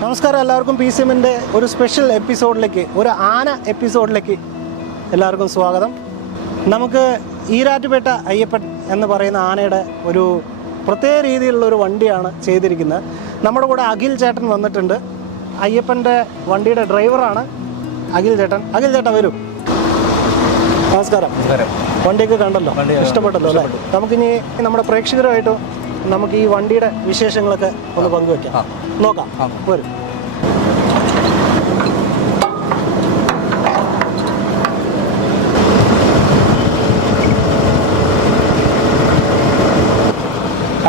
നമസ്കാരം, എല്ലാവർക്കും PCMന്റെ ഒരു സ്പെഷ്യൽ എപ്പിസോഡിലേക്ക്, ഒരു ആന എപ്പിസോഡിലേക്ക് എല്ലാവർക്കും സ്വാഗതം. നമുക്ക് ഈരാറ്റുപേട്ട അയ്യപ്പൻ എന്ന് പറയുന്ന ആനയുടെ ഒരു പ്രത്യേക രീതിയിലുള്ള ഒരു വണ്ടിയാണ് ചെയ്തിരിക്കുന്നത്. നമ്മുടെ കൂടെ അഖിൽ ചേട്ടൻ വന്നിട്ടുണ്ട്. അയ്യപ്പൻ്റെ വണ്ടിയുടെ ഡ്രൈവറാണ് അഖിൽ ചേട്ടൻ. അഖിൽ ചേട്ടൻ വരും. നമസ്കാരം. വണ്ടിയൊക്കെ കണ്ടല്ലോ, ഇഷ്ടപ്പെട്ടല്ലോ അല്ലേ? നമുക്കിനി നമ്മുടെ പ്രേക്ഷകരുമായിട്ട് നമുക്ക് ഈ വണ്ടിയുടെ വിശേഷങ്ങളൊക്കെ ഒന്ന് പങ്കുവയ്ക്കാം, നോക്കാം. വരും.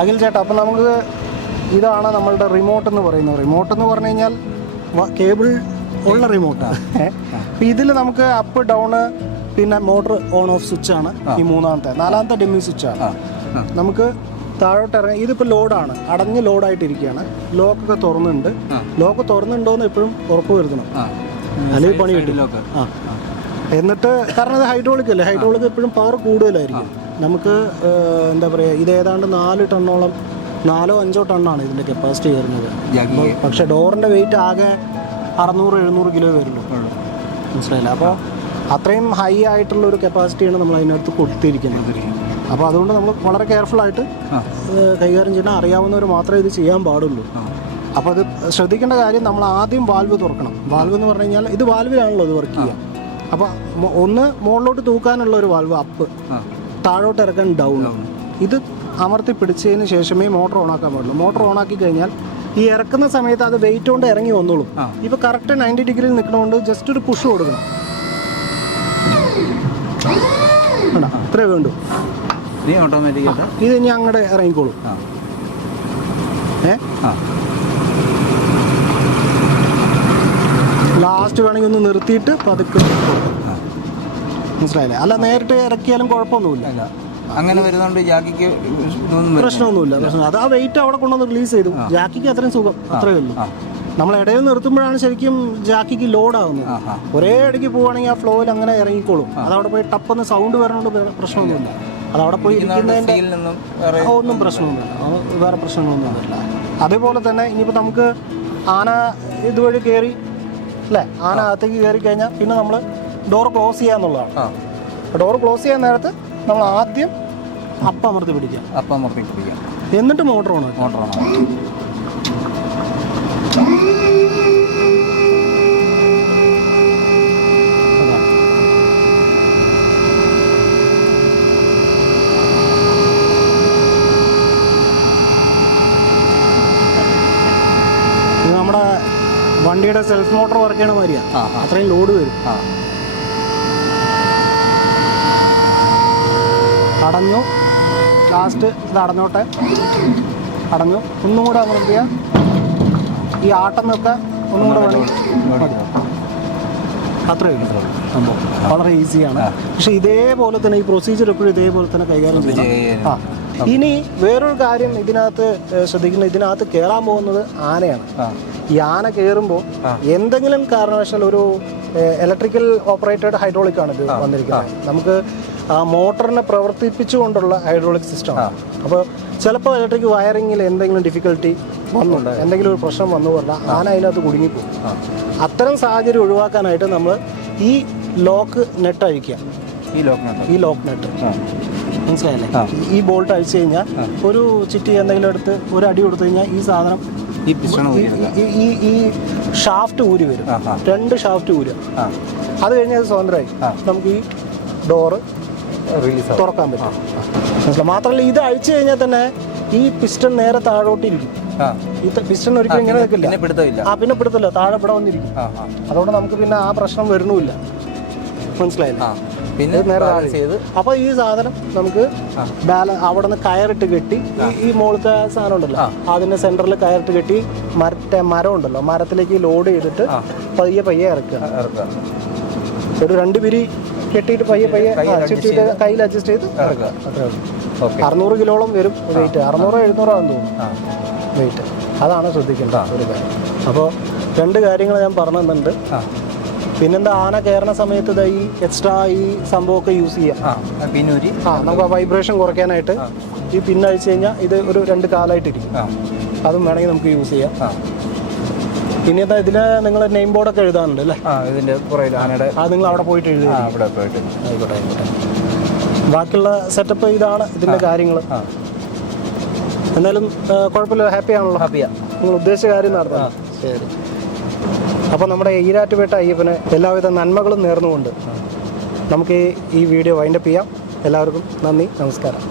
അഖിൽ ചേട്ടാ, അപ്പം നമുക്ക് ഇതാണ് നമ്മളുടെ റിമോട്ട് എന്ന് പറയുന്നത്. റിമോട്ട് എന്ന് പറഞ്ഞു കഴിഞ്ഞാൽ കേബിൾ ഉള്ള റിമോട്ടാണ്. അപ്പം ഇതിൽ നമുക്ക് അപ്പ് ഡൗണ് പിന്നെ മോട്ടർ ഓൺ ഓഫ് സ്വിച്ചാണ് ഈ നാലാമത്തെ ഡെമ്മി സ്വിച്ചാണ്. നമുക്ക് താഴോട്ട് ഇറങ്ങി ഇതിപ്പോൾ ലോഡാണ്, അടഞ്ഞ് ലോഡായിട്ടിരിക്കുകയാണ്. ലോക്കൊക്കെ തുറന്നുണ്ട്. ലോക്ക് തുറന്നുണ്ടോയെന്ന് എപ്പോഴും ഉറപ്പ് വരുത്തണം, അല്ലെങ്കിൽ പണി കിട്ടില്ല. എന്നിട്ട് കാരണം ഇത് ഹൈഡ്രോളിക് അല്ലേ, ഹൈഡ്രോളിക് എപ്പോഴും പവർ കൂടുതലായിരിക്കും. നമുക്ക് എന്താ പറയുക, ഇത് ഏതാണ്ട് 4 ടണ്ണോളം 4-5 ടണ്ണാണ് ഇതിൻ്റെ കപ്പാസിറ്റി വരുന്നത്. പക്ഷേ ഡോറിൻ്റെ വെയിറ്റ് ആകെ 600-700 കിലോ വരുള്ളൂ, മനസ്സിലായില്ല? അപ്പോൾ അത്രയും ഹൈ ആയിട്ടുള്ളൊരു കപ്പാസിറ്റിയാണ് നമ്മൾ അതിനകത്ത് കൊടുത്തിരിക്കുന്നത്. അപ്പോൾ അതുകൊണ്ട് നമ്മൾ വളരെ കെയർഫുള്ളായിട്ട് കൈകാര്യം ചെയ്യണം. അറിയാവുന്നവർ മാത്രമേ ഇത് ചെയ്യാൻ പാടുള്ളൂ. അപ്പോൾ അത് ശ്രദ്ധിക്കേണ്ട കാര്യം, നമ്മൾ ആദ്യം വാൽവ് തുറക്കണം. വാൽവ് എന്ന് പറഞ്ഞു കഴിഞ്ഞാൽ ഇത് വാൽവിലാണല്ലോ ഇത് വർക്ക് ചെയ്യുക. അപ്പോൾ ഒന്ന് മുകളിലോട്ട് തൂക്കാനുള്ള ഒരു വാൽവ് അപ്പ്, താഴോട്ട് ഇറക്കാൻ ഡൗൺ. ഇത് അമർത്തി പിടിച്ചതിന് ശേഷമേ മോട്ടർ ഓണാക്കാൻ പാടുള്ളൂ. മോട്ടർ ഓണാക്കി കഴിഞ്ഞാൽ ഈ ഇറക്കുന്ന സമയത്ത് അത് വെയിറ്റ് കൊണ്ട് ഇറങ്ങി വന്നോളും. ഇപ്പോൾ കറക്റ്റ് 90 ഡിഗ്രിയിൽ നിൽക്കണോണ്ട് ജസ്റ്റ് ഒരു പുഷ് കൊടുക്കണം. അത്രേ വേണ്ടു. ഇത് ഇനി അങ്ങോട്ട് ഇറങ്ങിക്കോളും. ലാസ്റ്റ് വേണമെങ്കിൽ ഒന്ന് നിർത്തിയിട്ട് പതുക്കെ, മനസ്സിലായില്ലേ? അല്ല നേരിട്ട് ഇറക്കിയാലും കുഴപ്പമൊന്നുമില്ല. അങ്ങനെ വരുന്നതുകൊണ്ട് ജാക്കിക്ക് പ്രശ്നമൊന്നുമില്ല. അത് ആ വെയിറ്റ് അവിടെ കൊണ്ടുവന്ന് റിലീസ് ചെയ്തു. ജാക്കിക്ക് അത്രയും സുഖം, അത്രയേ ഉള്ളൂ. നമ്മൾ ഇടയിൽ നിർത്തുമ്പോഴാണ് ശരിക്കും ജാക്കിക്ക് ലോഡാകുന്നത്. ഒരേ ഇടയ്ക്ക് പോവുകയാണെങ്കിൽ ആ ഫ്ലോയിൽ അങ്ങനെ ഇറങ്ങിക്കോളും. അതവിടെ പോയി ടപ്പെന്ന് സൗണ്ട് വരണോണ്ട് പ്രശ്നമൊന്നുമില്ല. അതവിടെ പോയി ഇരിക്കുന്നതിൻ്റെ ഒന്നും പ്രശ്നമൊന്നുമില്ല, വേറെ പ്രശ്നങ്ങളൊന്നും വരില്ല. അതേപോലെ തന്നെ ഇനിയിപ്പോൾ നമുക്ക് ആന ഇതുവഴി കയറി അല്ലേ, ആന അകത്തേക്ക് കയറി കഴിഞ്ഞാൽ പിന്നെ നമ്മൾ ഡോർ ക്ലോസ് ചെയ്യാന്നുള്ളതാണ്. ഡോർ ക്ലോസ് ചെയ്യാൻ നേരത്ത് നമ്മൾ ആദ്യം അമർത്തി പിടിക്കാം, എന്നിട്ട് മോട്ടർ ഓണാക്കാം. ഇത് നമ്മുടെ വണ്ടിയുടെ സെൽഫ് മോട്ടോർ വർക്ക് ചെയ്യണ മാതിരിയാണ്, അത്രയും ലോഡ് വരും. അടഞ്ഞു, ലാസ്റ്റ് ഇത് അടഞ്ഞോട്ടെ, അടഞ്ഞു. ഒന്നും കൂടെ അമർത്തിയ ഈ ആട്ടം നിൽക്കാൻ ഒന്നും കൂടെ വേണമെങ്കിൽ അത്രയേ ഉള്ളൂ സംഭവം. വളരെ ഈസിയാണ്. പക്ഷെ ഇതേപോലെ തന്നെ ഈ പ്രൊസീജിയർ എപ്പോഴും ഇതേപോലെ തന്നെ കൈകാര്യം ചെയ്യണം. ഇനി വേറൊരു കാര്യം ഇതിനകത്ത് ശ്രദ്ധിക്കുന്നത്, ഇതിനകത്ത് കയറാൻ പോകുന്നത് ആനയാണ്. ഈ ആന കയറുമ്പോൾ എന്തെങ്കിലും കാരണവശാൽ ഒരു ഇലക്ട്രിക്കൽ ഓപ്പറേറ്റഡ് ഹൈഡ്രോളിക് ആണ് ഇത് വന്നിരിക്കുന്നത്. നമുക്ക് മോട്ടറിനെ പ്രവർത്തിപ്പിച്ചുകൊണ്ടുള്ള ഹൈഡ്രോളിക് സിസ്റ്റമാണ്. അപ്പോൾ ചിലപ്പോൾ ഇലക്ട്രിക് വയറിങ്ങിൽ എന്തെങ്കിലും ഡിഫിക്കൽട്ടി വന്നുണ്ട്, എന്തെങ്കിലും ഒരു പ്രശ്നം വന്നു പറഞ്ഞാൽ ആന അതിനകത്ത് കുടുങ്ങിപ്പോകും. അത്തരം സാഹചര്യം ഒഴിവാക്കാനായിട്ട് നമ്മൾ ഈ ലോക്ക് നെറ്റ് അഴിക്കുക. ഈ ലോക്ക് നെറ്റ് മനസ്സിലായില്ലേ? ഈ ബോൾട്ട് അഴിച്ചു കഴിഞ്ഞാൽ ഒരു ചിറ്റി എന്തെങ്കിലും എടുത്ത് ഒരു അടി കൊടുത്തു കഴിഞ്ഞാൽ ഈ സാധനം ഈ ഷാഫ്റ്റ് ഊരി വരും. 2 ഷാഫ്റ്റ് ഊരുക. അത് കഴിഞ്ഞാൽ അത് സ്വതന്ത്രമായി നമുക്ക് ഈ ഡോറ് തുറക്കാൻ പറ്റും. മനസ്സിലായി? മാത്രമല്ല ഇത് അഴിച്ചു കഴിഞ്ഞാൽ തന്നെ ഈ പിസ്റ്റൺ നേരെ താഴോട്ടിരിക്കും. ഈ പിസ്റ്റൺ ഒരിക്കലും ഇങ്ങനെ നിൽക്കില്ല, പിന്നെ പിടുത്തില്ല, താഴെ ഇവിടെ വന്നിരിക്കും. അതുകൊണ്ട് നമുക്ക് പിന്നെ ആ പ്രശ്നം വരുന്നുമില്ല, മനസ്സിലായില്ല? പിന്നെ നേരെ താഴെ ചെയ്ത് അപ്പോൾ ഈ സാധനം നമുക്ക് അവിടെ നിന്ന് കയറിട്ട് കെട്ടി, ഈ മുകളിലത്തെ സാധനം ഉണ്ടല്ലോ അതിൻ്റെ സെൻറ്ററിൽ കയറിട്ട് കെട്ടി മരം ഉണ്ടല്ലോ, മരത്തിലേക്ക് ലോഡ് ചെയ്തിട്ട് പയ്യെ ഇറക്കുക. ഒരു 2 പിരി കെട്ടിയിട്ട് പയ്യെ ചുറ്റിയിട്ട് കയ്യിൽ അഡ്ജസ്റ്റ് ചെയ്ത് ഇറക്കുക. 600 കിലോളം വരും വെയിറ്റ്, 600-700 ആണെന്ന് തോന്നുന്നു വെയിറ്റ്. അതാണ് ശ്രദ്ധിക്കേണ്ട ഒരു കാര്യം. അപ്പോൾ 2 കാര്യങ്ങൾ ഞാൻ പറഞ്ഞു തന്നിട്ടുണ്ട്. പിന്നെന്താ, ആന കയറുന്ന സമയത്ത് ഈ എക്സ്ട്രാ ഈ സംഭവമൊക്കെ യൂസ് ചെയ്യാം. നമുക്ക് ആ വൈബ്രേഷൻ കുറയ്ക്കാനായിട്ട് ഈ പിന്നഴിച്ച് കഴിഞ്ഞാൽ ഇത് ഒരു 2 കാലായിട്ടിരിക്കും. അതും വേണമെങ്കിൽ നമുക്ക് യൂസ് ചെയ്യാം. ഇനി എന്താ ഇതിൽ നിങ്ങൾ നെയിം ബോർഡൊക്കെ എഴുതാറുണ്ട് അല്ലേ? ഇതിൻ്റെ പുറകിൽ ആനയുടെ അത് നിങ്ങൾ അവിടെ പോയിട്ട് എഴുതി? അവിടെ പോയിട്ട്. ആയിക്കോട്ടെ. ബാക്കിയുള്ള സെറ്റപ്പ് ഇതാണ് ഇതിൻ്റെ കാര്യങ്ങൾ. എന്നാലും കുഴപ്പമില്ല, ഹാപ്പി ആണല്ലോ? ഹാപ്പിയാണ്. നിങ്ങൾ ഉദ്ദേശിച്ച കാര്യം നടത്താം. ശരി. അപ്പോൾ നമ്മുടെ ഈരാറ്റുപേട്ട അയ്യപ്പന് എല്ലാവിധ നന്മകളും നേർന്നുകൊണ്ട് നമുക്ക് ഈ വീഡിയോ വൈൻഡപ്പ് ചെയ്യാം. എല്ലാവർക്കും നന്ദി, നമസ്കാരം.